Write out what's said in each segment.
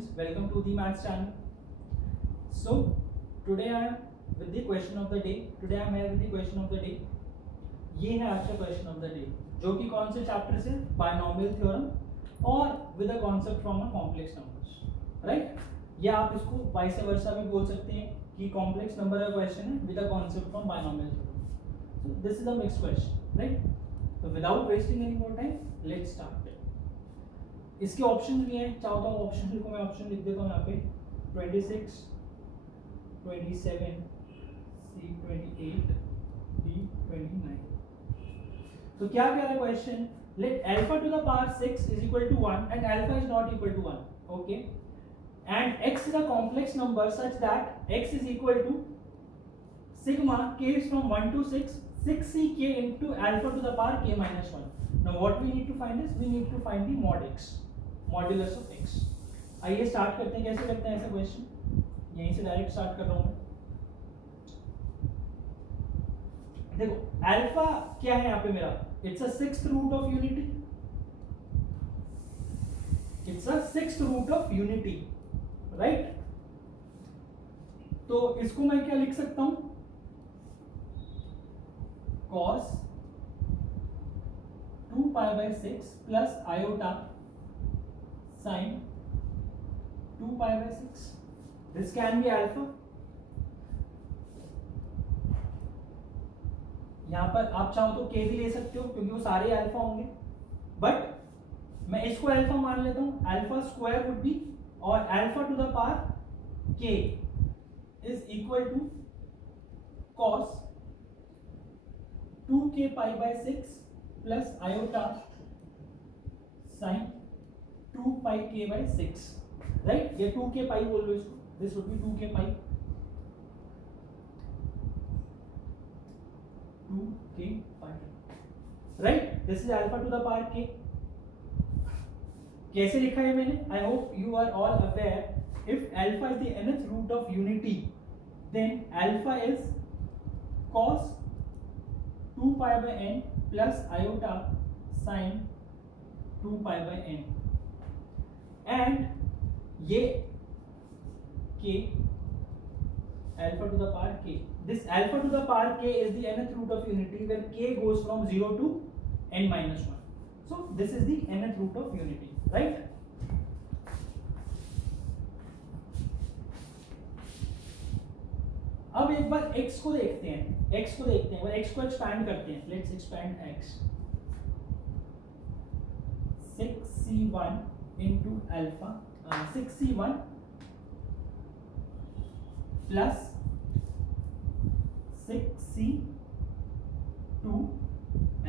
students, welcome to the maths channel. So today I am with the question of the day. Today I am here with the question of the day. ये है आज का question of the day जो कि कौन से chapter से, binomial theorem और with a concept from a complex numbers, right. या आप इसको वाइस वर्सा भी बोल सकते हैं कि कॉम्प्लेक्स नंबर का क्वेश्चन है with a concept from binomial theorem. So this is a mixed question, right. तो without wasting any more time let's start. इसके ऑप्शन भी हैं, चाहो तो ऑप्शन लिखो, मैं ऑप्शन लिख देता हूँ यहाँ पे 26, 27, C 28, D 29. तो क्या कह रहा है question? Let alpha to the power 6 is equal to 1 and alpha is not equal to 1. Okay, and x is a complex number such that x is equal to sigma k is from 1 to 6c k into alpha to the power k minus 1. Now what we need to find is we need to find the mod x, modulus of x. आइए start करते हैं. कैसे करते हैं ऐसा question? यहीं से direct start कर रहा हूं मैं. देखो अल्फा क्या है यहाँ पे मेरा, it's a sixth root of unity. It's a sixth root of unity, right. तो इसको मैं क्या लिख सकता हूं? cos 2 pi by 6 plus iota sin 2 pi by 6. This can be alpha. यहां पर आप चाहो तो k भी ले सकते हो क्योंकि वो सारे अल्फा होंगे, बट मैं इसको अल्फा मान लेता हूं. अल्फा स्क्वायर वुड बी, और alpha to the power k is equal to cos 2k pi by 6 plus iota sin 2 pi k by 6, right. ये 2k pi बोल लो इसको. This would be 2k pi, 2k pi, right. This is alpha to the power k. कैसे लिखा है मैंने? I hope you are all aware. If alpha is the nth root of unity then alpha is cos 2 pi by n plus iota sin 2 pi by n. And ये k alpha to the power k. This alpha to the power k is the nth root of unity where k goes from 0 to n minus 1. So this is the nth root of unity, right? अब एक बार x को देखते हैं. x को देखते हैं, x को expand करते हैं. Let's expand x. 6c1 into alpha 6c1 plus 6c2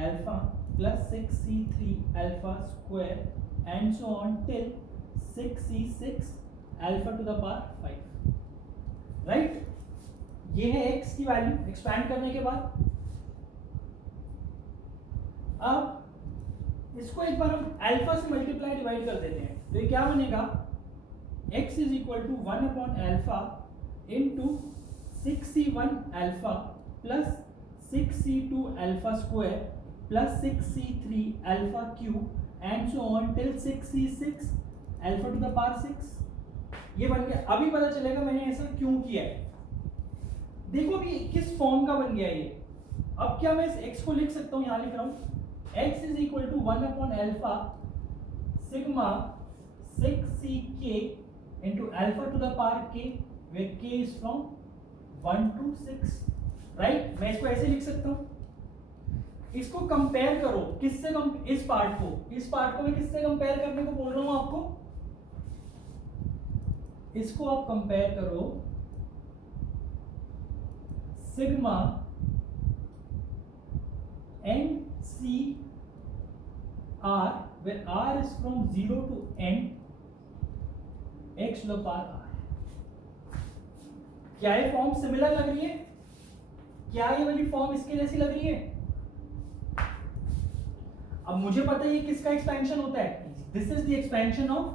alpha plus 6c3 alpha square and so on till 6c6 alpha to the power 5, right. ये है x की वैल्यू एक्सपैंड करने के बाद. अब इसको एक बार हम अल्फा से मल्टीप्लाई डिवाइड कर देते हैं तो ये क्या बनेगा? x is equal to 1 upon alpha into 6c1 alpha plus 6c2 alpha square plus 6c3 alpha cube and so on till 6c6 alpha to the power 6. ये बन गया. अभी पता चलेगा मैंने ऐसा क्यों किया है. देखो अभी किस फॉर्म का बन गया ये. अब क्या मैं इस x को लिख सकता हूँ? यहां लिख रहा हूं x is equal to 1 upon alpha sigma 6ck into alpha to the power k where k is from 1 to 6, right. मैं इसको ऐसे लिख सकता हूँ. इसको कंपेयर करो किससे? इस पार्ट को मैं किससे कंपेयर करने को बोल रहा हूँ आपको? इसको आप कंपेयर करो sigma NC R where R is from 0 to n x to the power r. क्या ये फॉर्म सिमिलर लग रही है? क्या ये वाली फॉर्म इसके जैसी लग रही है? अब मुझे पता है ये किसका एक्सपेंशन होता है. This is the expansion of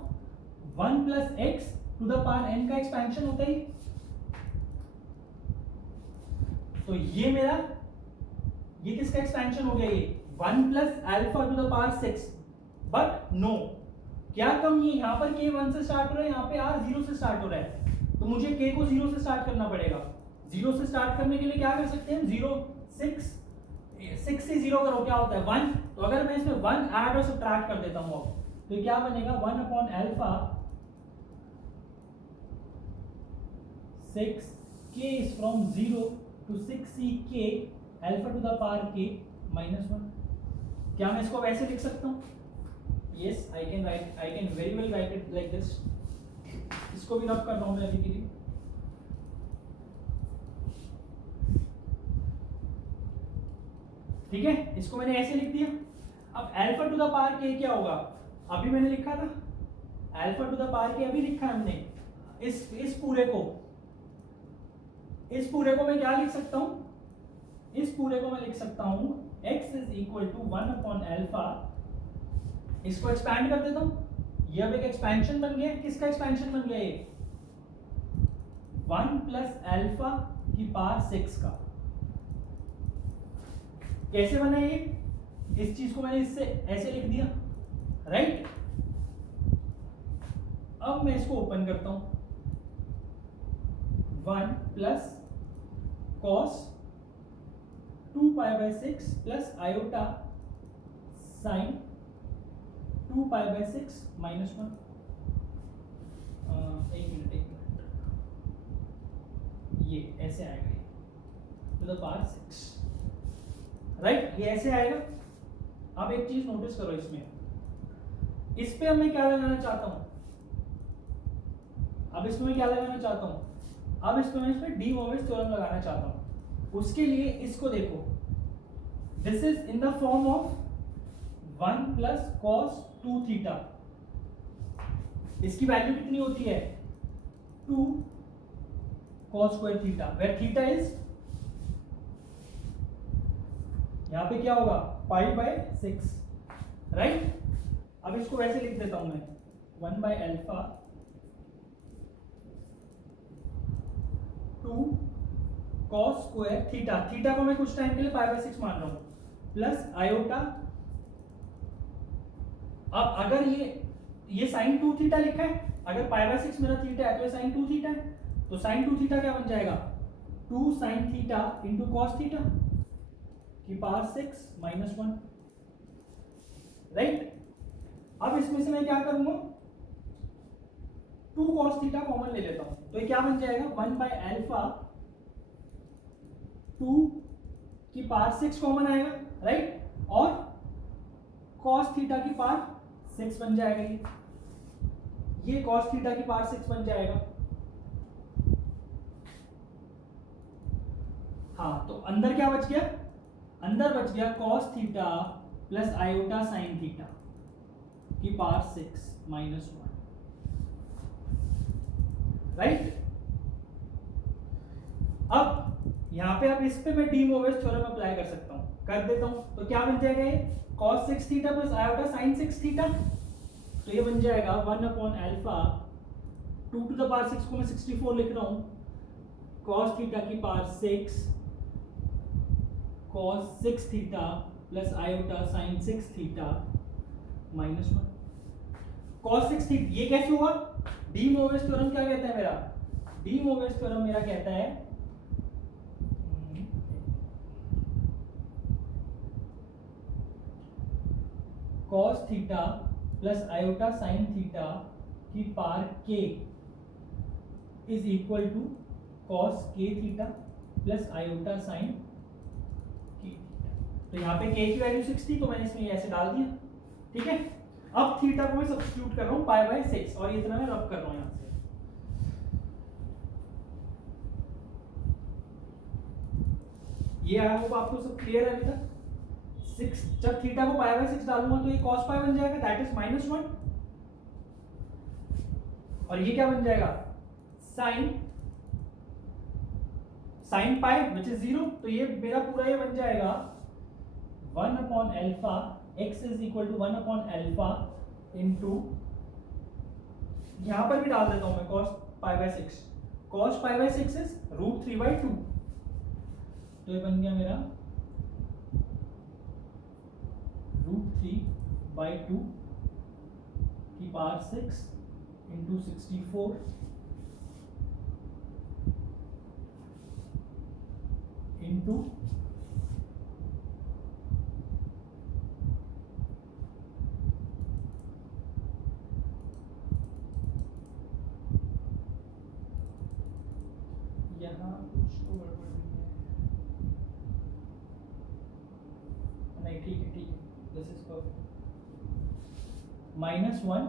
1 plus x to the power n का एक्सपेंशन होता है. तो ये किसका एक्सपेंशन हो गया? ये 1 plus alpha to the power 6. But no, क्या कम, ये यहाँ पर k 1 से स्टार्ट हो रहा है, यहाँ पे r 0 से स्टार्ट हो रहा है, तो मुझे k को 0 से स्टार्ट करना पड़ेगा। 0 से स्टार्ट करने के लिए क्या कर सकते हैं, 0 6 से 0 करो क्या होता है 1, तो अगर मैं इसमें 1 ऐड और सब्ट्रैक्ट कर देता हूँ अब, तो क्या बनेगा 1 upon alpha 6k is from 0 to 6ck alpha to the power k minus 1। क्या मैं इसको वैसे लिख सकता हूँ? Yes, I can very well write it like this। इसको भी रब कर रहा हूँ मैं अभी के लिए। ठीक है, इसको मैंने ऐसे लिख दिया। अब alpha to the power k क्या होगा, अभी मैंने लिखा था alpha to the power k, अभी लिखा है हमने। इस पूरे को मैं क्या लिख सकता हूँ, इस पूरे को मैं लिख सकता हूँ x is equal to 1 upon alpha, इसको एक्सपैंड कर देता हूँ, ये अब एक एक्सपेंशन बन गया। किसका एक्सपेंशन बन गया ये, 1 प्लस अल्फा की पावर 6 का। कैसे बना ये, इस चीज को मैंने इससे ऐसे लिख दिया, राइट। अब मैं इसको ओपन करता हूं, 1 plus cos 2 pi by 6 plus iota sign 2 pi by 6 minus 1। एक मिनट, ये ऐसे आएगा टू द पावर 6, राइट, ये ऐसे आएगा। अब एक चीज नोटिस करो इसमें, इस पे अब मैं क्या लगाना चाहता हूं, अब इसमें मैं क्या लगाना चाहता हूं, अब इसमें मैं इसमें डी मोविस थ्योरम लगाना चाहता हूं। उसके लिए इसको देखो, this is in the form of 1 plus cos 2 theta, इसकी वैल्यू कितनी होती है 2 cos square theta, where theta is, यहां पे क्या होगा पाई बाय 6, राइट। अब इसको वैसे लिख देता हूं मैं 1 by alpha 2 cos square theta, theta को मैं कुछ टाइम के लिए पाई बाय 6 मान रहा हूं, प्लस आयोटा। अब अगर ये साइन 2 थीटा लिखा है, अगर पाई बाय 6 मेरा थीटा है तो ये साइन 2 थीटा है, तो साइन 2 थीटा क्या बन जाएगा 2 sine theta into cos theta की पावर 6 माइनस 1, राइट। अब इसमें से मैं क्या करूंगा 2 कॉस थीटा कॉमन ले लेता हूं, तो ये क्या बन जाएगा 1 बाय अल्फा 2 की पावर 6 कॉमन आएगा, राइट, और कॉस थीटा की पावर 6 बन जाएगा, ये कॉस थीटा की पावर 6 बन जाएगा। हाँ, तो अंदर क्या बच गया, अंदर बच गया cos theta plus iota sine theta की पावर 6 माइनस 1, राइट। अब यहां पे अब इस पे मैं डी मोविस थ्योरम अप्लाई कर सकता हूं, कर देता हूं, तो क्या बन जाएगा ये cos 6 theta plus iota sine 6 theta, तो ये बन जाएगा 1 upon alpha 2 to the power 6 को मैं 64 लिख रहा हूं, cos थीटा की power 6 cos 6 theta plus iota sine 6 theta minus 1। cos 6 theta ये कैसे हुआ, डी मोविस थ्योरम क्या कहता है मेरा, डी मोविस थ्योरम मेरा कहता है cos theta plus iota sine theta की power k is equal to cos k theta plus iota sine k theta. तो यहाँ पे k की वैल्यू 6 थी, तो मैंने इसमें ऐसे डाल दिया, ठीक है। अब थीटा को मैं सब्स्टिट्यूट कर रहा हूँ पाई बाय 6 और ये इतना मैं रब कर रहा हूँ यहाँ से। ये आया होगा आपको सब क्लियर है अभी तक। 6 जब थीटा को पाई बाय 6 डालूंगा तो ये cos पाई बन जाएगा, दैट इज माइनस 1, और ये क्या बन जाएगा साइन पाई विच इज 0, तो ये मेरा पूरा ये बन जाएगा 1 upon alpha x is equal to 1 upon alpha into, यहां पर भी डाल देता हूं मैं cos pi by 6, cos pi by 6 is √3/2, तो ये बन गया मेरा √3/2 की पावर 6 into 64 into यहाँ कुछ तो गड़बड़ नहीं है, नहीं ठीक है, दिस इज परफेक्ट। -1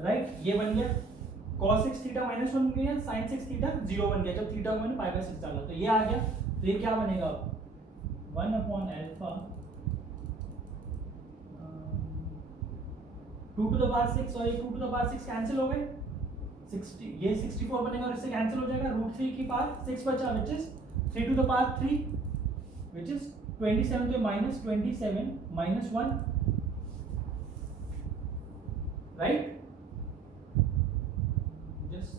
राइट, ये बन गया cos 6 थीटा -1 बन गया, sin 6 थीटा 0 बन गया, जब थीटा को मैंने π/6 डाला तो ये आ गया। तो ये क्या बनेगा, 1/α 2 to the power 6 और ये 2 to the power 6 कैंसिल हो गए, 60 ये 64 बनेगा और इससे कैंसिल हो जाएगा, √3 की पावर 6 बचा which is 3 to the power 3 which is 27, तो -27 -1 राइट। just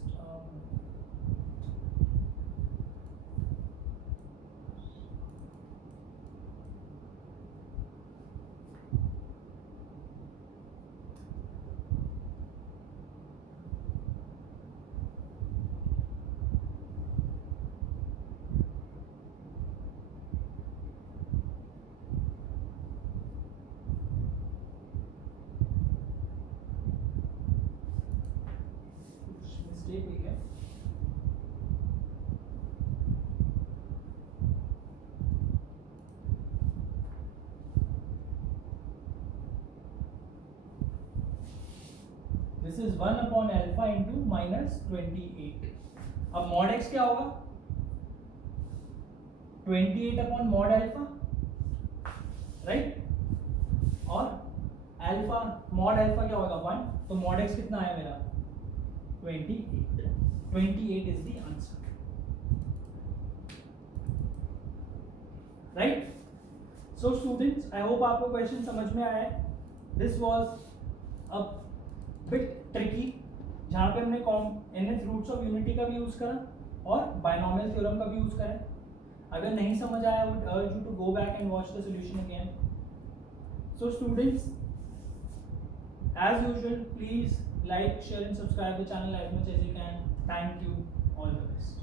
mistake हुई है। This is 1/α into -28। अब मॉड x क्या होगा, 28/mod α राइट, और अल्फा मॉड अल्फा क्या होगा 1, तो मॉड x कितना आया मेरा 28 is the answer right. So students, I hope आपको क्वेश्चन समझ में आया है। This was a bit tricky, जहाँ पे हमने nth रूट्स ऑफ यूनिटी का भी यूज करा और बायनॉमियल थ्योरम का भी यूज करा। अगर नहीं समझ आया, I would urge you to go back and watch the solution again. So students, as usual, please like, share and subscribe the channel as much as you can. Thank you, all the best.